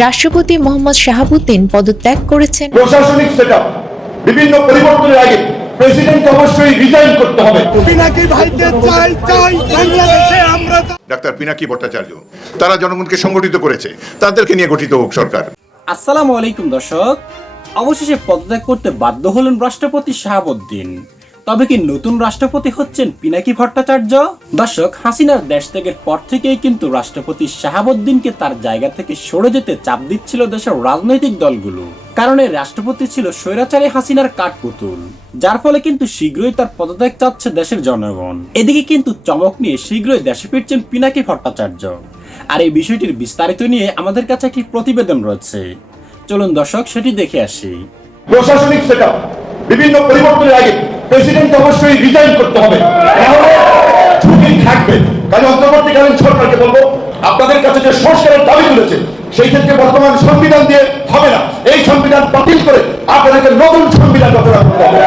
রাষ্ট্রপতি মোহাম্মদ শাহাবুদ্দিন পদত্যাগ করেছেন। প্রশাসনিক সেটআপ বিভিন্ন পরিবর্তনের আগে প্রেসিডেন্ট অবশ্যই রিজাইন করতে হবে। পিনাকি ভাইকে চাই চাই বাংলাদেশে আমরা। ডাক্তার পিনাকি ভট্টাচার্য তারা জনগণকে সংগঠিত করেছে, তাদেরকে নিয়ে গঠিত হোক সরকার। আসসালামু আলাইকুম দর্শক, অবশেষে পদত্যাগ করতে বাধ্য হলেন রাষ্ট্রপতি শাহাবুদ্দিন। তবে কি নতুন রাষ্ট্রপতি হচ্ছেন পিনাকি ভট্টাচার্য? দর্শক, হাসিনার দেশ ত্যাগের পর থেকেই কিন্তু রাষ্ট্রপতি শাহাবুদ্দিনকে তার জায়গা থেকে সরে যেতে চাপ দিচ্ছিল দেশের রাজনৈতিক দলগুলো, কারণ এই রাষ্ট্রপতি ছিল স্বৈরাচারী হাসিনার কাঠপুতুল, যার ফলে কিন্তু শীঘ্রই তার পদত্যাগ চাচ্ছে দেশের জনগণ। এদিকে কিন্তু চমক নিয়ে শীঘ্রই দেশে ফিরছেন পিনাকি ভট্টাচার্য। আর এই বিষয়টির বিস্তারিত নিয়ে আমাদের কাছে একটি প্রতিবেদন রয়েছে, চলুন দর্শক সেটি দেখে আসি। প্রশাসনিক সেটআপ বিভিন্ন পরিবর্তনের আগে প্রেসিডেন্ট অবশ্যই রিজাইন করতে হবে, তাহলে ঝুঁকি থাকবে। কাজে অন্তর্বর্তীকালীন সরকারকে বলবো, আপনাদের কাছে যে সংস্কারের দাবি তুলেছে সেই ক্ষেত্রে বর্তমান সংবিধান দিয়ে হবে না, এই সংবিধান বাতিল করে আপনাদেরকে নতুন সংবিধান রচনা করতে হবে।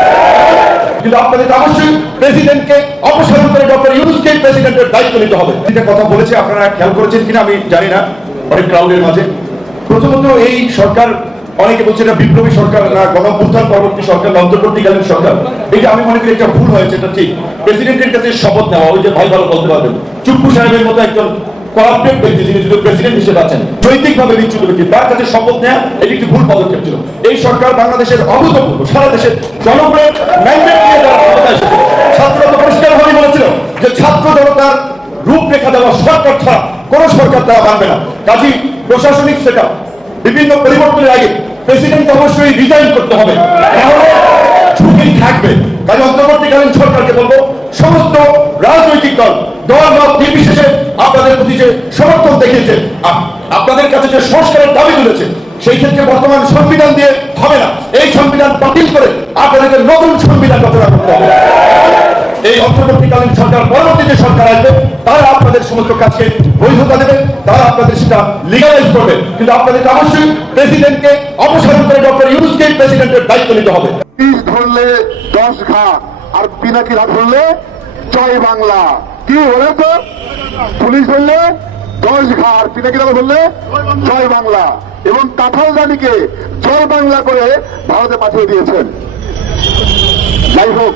কিন্তু আপনাদের অবশ্যই প্রেসিডেন্টকে অপসারণ করে ডক্টর ইউনূসকে প্রেসিডেন্টের দায়িত্ব নিতে হবে। এটা কথা বলেছে, আপনারা খেয়াল করেছেন কিনা আমি জানি না, অনেক ক্রাউডের মাঝে। প্রথমত এই সরকার, অনেকে বলছে এটা বিপ্লবী সরকার না গণঅভ্যুত্থান পরবর্তী সরকার, অন্তর্বর্তীকালীন সরকার, এটা আমি মনে করি একটা ভুল হয়েছে। এটা ঠিক, প্রেসিডেন্টের কাছে শপথ নেওয়া, ওই যে ভাই ভালো বলতে পারবেন, চুপ্পু সাহেবের মতো একজন করাপ্টেড ব্যক্তি যিনি যদি প্রেসিডেন্ট হিসেবে আছেন, নৈতিকভাবে বিচ্যুত ব্যক্তি, তার কাছে শপথ নেওয়া এটি একটি ভুল পদক্ষেপ ছিল। এই সরকার বাংলাদেশের অভূতপূর্ব, সারা দেশের জনগণের ম্যান্ডেট নিয়ে যারা ক্ষমতায় এসেছে, ছাত্ররা তো পরিষ্কারভাবে বলেছিল যে ছাত্র জনতার রূপরেখা দেওয়া সরকার ছাড়া কোন সরকার তারা মানবে না। কাজী প্রশাসনিক সেটআপ বিভিন্ন পরিবর্তনের আগে প্রেসিডেন্ট অবশ্যই রিজাইন করতে হবে, তাহলে ঝুঁকি থাকবে। কাজে অন্তর্বর্তীকালীন সরকারকে বলবো, সমস্ত রাজনৈতিক দল মত নির্বিশেষে আপনাদের প্রতি যে সমর্থন দেখিয়েছে, আপনাদের কাছে যে সংস্কারের দাবি তুলেছে সেই ক্ষেত্রে বর্তমান সংবিধান দিয়ে হবে না, এই সংবিধান বাতিল করে আপনাদেরকে নতুন সংবিধান রচনা করতে হবে। এই অন্তর্বর্তীকালীন সরকার, পরবর্তী যে সরকার আসবে তারা আপনাদের সমস্ত কাজকে বৈধতা দেবে, তারা আপনাদের সেটা লিগালাইজ করবে। কিন্তু আপনাদেরকে অবশ্যই প্রেসিডেন্টকে অপসারণ করে ডক্টর ইউনূসকে প্রেসিডেন্টের দায়িত্ব নিতে হবে। ধরলে 10 ঘাট আর পিনাকিরা ধরলে জয় বাংলা। কি বলে তো, পুলিশ ধরলে 10 ঘাট, পিনাকিরা ধরলে জয় বাংলা, এবং কাঁঠাল রানীকে জয় বাংলা করে ভারতে পাঠিয়ে দিয়েছেন। যাই হোক,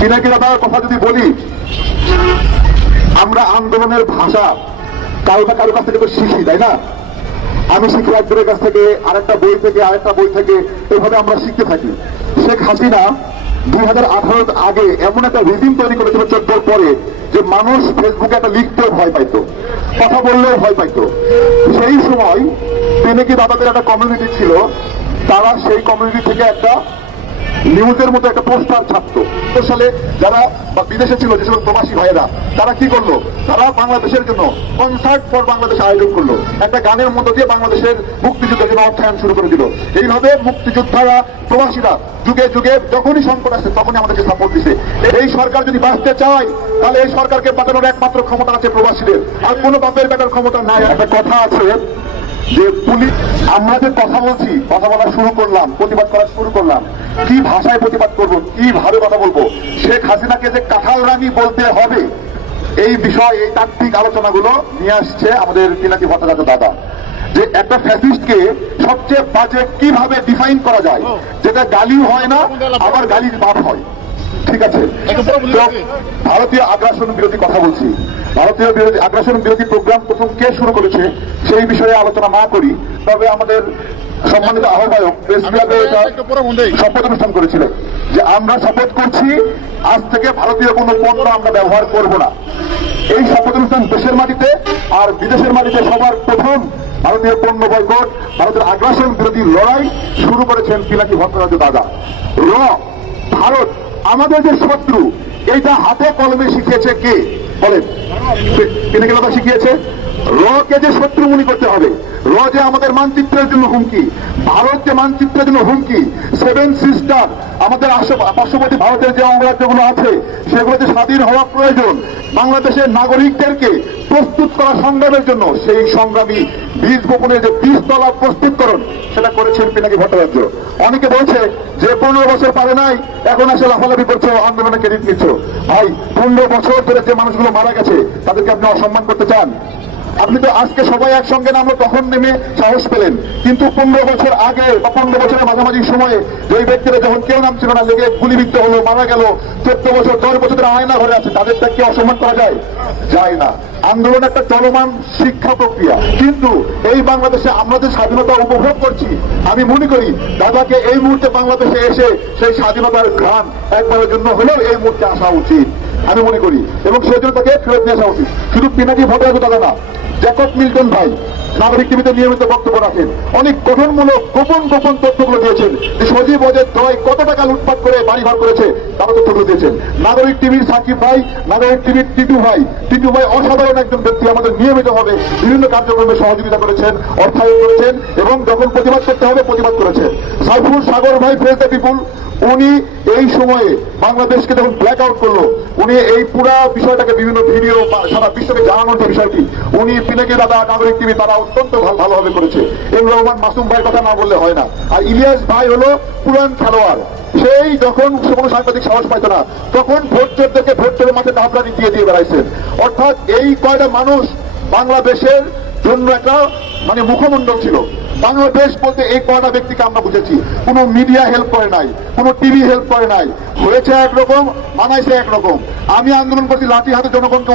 পিনাকিরা তার কথা যদি বলি, আমরা আন্দোলনের ভাষা কারো কাছ থেকে তো শিখি, তাই না? আমি শিখি একজনের কাছ থেকে, আরেকটা বই থেকে, আরেকটা বই থেকে, এইভাবে আমরা শিখতে থাকি। শেখ হাসিনা 2018 আগে এমন একটা রিজিম তৈরি করেছিল 14 পরে, যে মানুষ ফেসবুকে একটা লিখতেও ভয় পাইতো, কথা বললেও ভয় পাইতো। সেই সময় পিনাকি দাদাদের একটা কমিউনিটি ছিল, তারা সেই কমিউনিটি থেকে একটা নিউজের মতো একটা পোস্টার ছাপতো। সালে যারা বিদেশে ছিল, যেসব প্রবাসী ভাইয়েরা, তারা কি করলো, তারা বাংলাদেশের জন্য কনসার্ট ফর বাংলাদেশ আয়োজন করলো, একটা গানের মধ্য দিয়ে বাংলাদেশের মুক্তিযুদ্ধের জন্য অর্থায়ন শুরু করে দিল। এইভাবে মুক্তিযোদ্ধারা, প্রবাসীরা যুগে যুগে যখনই সংকট আসে তখনই আমাদেরকে সাপোর্ট দিছে। এই সরকার যদি বাঁচতে চায়, তাহলে এই সরকারকে বাঁচানোর একমাত্র ক্ষমতা আছে প্রবাসীদের, আর কোনো বাপের বেটার ক্ষমতা নাই। একটা কথা আছে যে পুলিশ, আমরা যে কথা বলছি, কথা বলা শুরু করলাম, প্রতিবাদ করা শুরু করলাম, কি ভাষায় প্রতিবাদ করবো, কিভাবে কথা বলবো, শেখ হাসিনাকে যে কাঁঠাল রানী বলতে হবে, এই বিষয়, এই তাত্ত্বিক আলোচনাগুলো নিয়ে আসছে আমাদের পিনাকি ভট্টাচার্য দাদা। যে একটা ফ্যাসিস্টকে সবচেয়ে বাজে কিভাবে ডিফাইন করা যায়, যেটা গালিও হয় না, আবার গালির বাপ হয়। ঠিক আছে, ভারতীয় আগ্রাসন বিরোধী কথা বলছি, ভারতীয় আগ্রাসন বিরোধী প্রোগ্রাম প্রথম কে শুরু করেছে সেই বিষয়ে আলোচনা না করি, তবে আমাদের সম্মানিত আহ্বায়ক প্রেস ক্লাবে শপথ অনুষ্ঠান করেছিলেন যে আমরা শপথ করছি আজ থেকে ভারতীয় কোনো পণ্য আমরা ব্যবহার করব না। এই শপথ অনুষ্ঠান দেশের মাটিতে আর বিদেশের মাটিতে সবার প্রথম ভারতীয় পণ্য বয়কট, ভারতের আগ্রাসন বিরোধী লড়াই শুরু করেছেন পিনাকি ভট্টাচার্য দাদা। ভারত আমাদের যে শত্রু, এইটা হাতে কলমে শিখিয়েছে কে বলেন? পিনাকি দাদা শিখিয়েছে। কে যে শত্রু মনে করতে হবে, যে আমাদের মানচিত্রের জন্য হুমকি, ভারত যে মানচিত্রের জন্য হুমকি, 7 সিস্টার, আমাদের পার্শ্ববর্তী ভারতের যে অঙ্গরাজ্যগুলো আছে সেগুলোতে স্বাধীন হওয়া প্রয়োজন, বাংলাদেশের নাগরিকদেরকে প্রস্তুত করা সংগ্রামের জন্য সেই সংগ্রামী বীজ বপনের যে বীজতলা প্রস্তুতকরণ, সেটা করেছেন পিনাকি ভট্টাচার্য। অনেকে বলছে যে 15 বছর পারে নাই, এখন আসে লাফালাফি করছো, আন্দোলনে ক্রেডিট নিচ্ছ। ভাই, 15 বছর ধরে যে মানুষগুলো মারা গেছে তাদেরকে আপনি অসম্মান করতে চান? আপনি তো আজকে সবাই একসঙ্গে নামলো তখন নেমে সাহস পেলেন, কিন্তু 15 বছর আগে বা 15 বছরের মাঝামাঝি সময়ে যে ব্যক্তিরা যখন কেউ নামছিল না, লেগে গুলিবিদ্ধ হলো, মারা গেল, 14 বছর 10 বছর ধরে আয়না ঘরে আছে, তাদেরটা কি অসম্মান করা যায়? যায় না। আন্দোলন একটা চলমান শিক্ষা প্রক্রিয়া, কিন্তু এই বাংলাদেশে আমরা যে স্বাধীনতা উপভোগ করছি, আমি মনে করি দাদাকে এই মুহূর্তে বাংলাদেশে এসে সেই স্বাধীনতার ঘ্রাণ একবারের জন্য হলেও এই মুহূর্তে আসা উচিত আমি মনে করি, এবং সেই জন্য তাকে ফেরত নিয়ে আসা উচিত। শুধু পিনাকি ভট্টাচার্য দাদা না, জ্যাকব মিল্টন ভাই নাগরিক টিভিতে নিয়মিত বক্তব্য রাখেন, অনেক গঠনমূলক গোপন গোপন তথ্যগুলো দিয়েছেন যে সজীব ওয়াজেদ জয় কত টাকা লুটপাট করে বাড়িঘর করেছে, তারা তথ্যগুলো দিয়েছেন। নাগরিক টিভির সাকিব ভাই, নাগরিক টিভির টিটু ভাই অসাধারণ একজন ব্যক্তি, আমাদের নিয়মিত ভাবে বিভিন্ন কার্যক্রমে সহযোগিতা করেছেন, অর্থায়ন করেছেন, এবং যখন প্রতিবাদ করতে হবে প্রতিবাদ করেছেন। সাইফুল সাগর ভাই ফ্রেজ দ্য পিপুল, উনি এই সময়ে বাংলাদেশকে যখন ব্ল্যাক আউট করলো, উনি এই পুরা বিষয়টাকে বিভিন্ন ভিডিও সারা বিশ্বকে জানানোর যে বিষয়টি, উনি পিনাকি দাদা, নাগরিক টিভি, তারা অত্যন্ত ভালোভাবে করেছে। এম রহমান মাসুম ভাইয়ের কথা না বললে হয় না। আর ইলিয়াস ভাই হলো পুরান খেলোয়াড়, সেই যখন কোনো সাংবাদিক সাহস পাইত না, তখন ভোট চোরদেরকে ভোট চোরের মাঠে দাবরানি দিয়ে বেড়াইছেন। অর্থাৎ এই কয়টা মানুষ বাংলাদেশের জন্য একটা মানে মুখমণ্ডল ছিল। বাংলাদেশ বলতে এই কয়টা ব্যক্তিকে আমরা বুঝেছি। কোনো মিডিয়া হেল্প করে নাই, কোনো টিভি হেল্প করে নাই, হয়েছে একরকম, বানাইছে একরকম। আমি আন্দোলন করছি লাঠি হাতে জনগণকে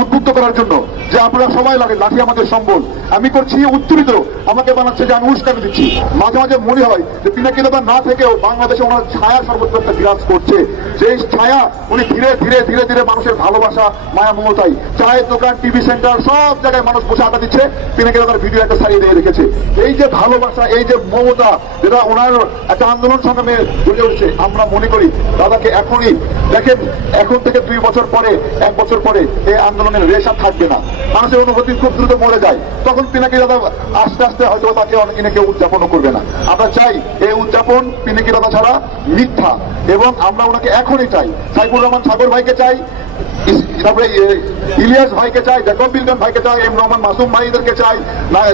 উদ্বুদ্ধ করার জন্য, যে আপনারা সবাই লাগে, লাঠি আমাদের সম্বল। আমি করছি উজ্জীবিত, আমাকে বানাচ্ছে যে আমি উস্কানি দিচ্ছি। মাঝে মাঝে মনে হয় যে পিনাকি দাদা না থেকেও বাংলাদেশে ওনার ছায়া সর্বত্র একটা বিরাজ করছে, যে ছায়া উনি ধীরে ধীরে ধীরে ধীরে মানুষের ভালোবাসা, মায়া মমতাই, চায়ের দোকান, টিভি সেন্টার, সব জায়গায় মানুষ বসে আড্ডা দিচ্ছে, পিনাকি দাদার ভিডিও একটা সারিয়ে দিয়ে রেখেছে। এই যে ভালোবাসা, এই যে মমতা, যেটা ওনার একটা আন্দোলন সংগ্রামে গড়ে উঠছে, আমরা মনে করি দাদাকে এখনই দেখেন, এখন থেকে 2 বছর পরে, 1 বছর পরে এই আন্দোলনের রেশা থাকবে না, মানুষের অনুভূতি খুব দ্রুত মরে যায়, তখন পিনাকি দাদা আস্তে আস্তে হয়তো তাকে অনেকে কেউ উদযাপনও করবে না। আমরা চাই এই উদযাপন পিনাকি দাদা ছাড়া মিথ্যা, এবং আমরা ওনাকে এখনই চাই। সাইফুর রহমান সাগর ভাইকে চাই, তারপরে ইলিয়াস ভাইকে চাই, জ্যাকব মিল্টন ভাইকে চাই, এম রহমান মাসুম ভাইদেরকে চাই,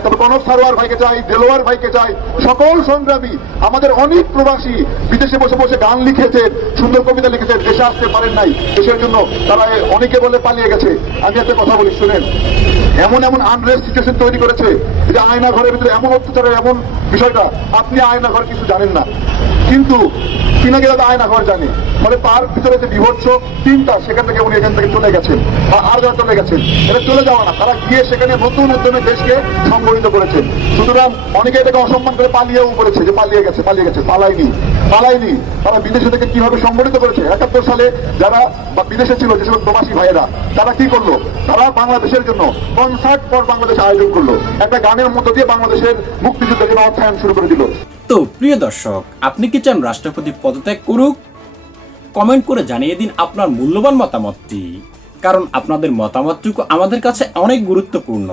তারপর কনক সারোয়ার ভাইকে চাই, দেলোয়ার ভাইকে চাই, সকল সংগ্রামী, আমাদের অনেক প্রবাসী বিদেশে বসে বসে গান লিখেছেন, সুন্দর কবিতা লিখেছেন, দেশে আসতে পারেন নাই, দেশের জন্য তারা অনেকে বলে পালিয়ে গেছে। আমি একটা কথা বলি শুনেন, এমন এমন আনরেস্ট সিচুয়েশন তৈরি করেছে যে আয়না ঘরের ভিতরে এমন অত্যাচারের এমন বিষয়টা, আপনি আয়না ঘর কিছু জানেন না, কিন্তু পিনাকি দাদা আয়না ঘর জানে। মানে তার ভিতরে যে বিভৎস টিমটা, সেখান থেকে উনি এখান থেকে চলে গেছেন, আর যারা চলে গেছেন, এটা চলে যাওয়া না, তারা গিয়ে সেখানে নতুন উদ্যমে দেশকে সংগঠিত করেছেন। সুতরাং অনেকে এটাকে অসম্মান করে পালিয়েও করেছে, যে পালিয়ে গেছে, পালায়নি। তারা বিদেশে থেকে কিভাবে সংগঠিত করেছে। 71 সালে যারা বিদেশে ছিল, যেসব প্রবাসী ভাইয়েরা, তারা কি করলো, তারা বাংলাদেশের জন্য কনসার্ট ফর বাংলাদেশ আয়োজন করলো, একটা গানের মধ্য দিয়ে বাংলাদেশের মুক্তিযুদ্ধের জন্য অর্থায়ন শুরু করে দিল। তো প্রিয় দর্শক, আপনি কি চান রাষ্ট্রপতি পদত্যাগ করুক? কমেন্ট করে জানিয়ে দিন আপনার মূল্যবান মতামতটি, কারণ আপনাদের মতামতটুকু আমাদের কাছে অনেক গুরুত্বপূর্ণ।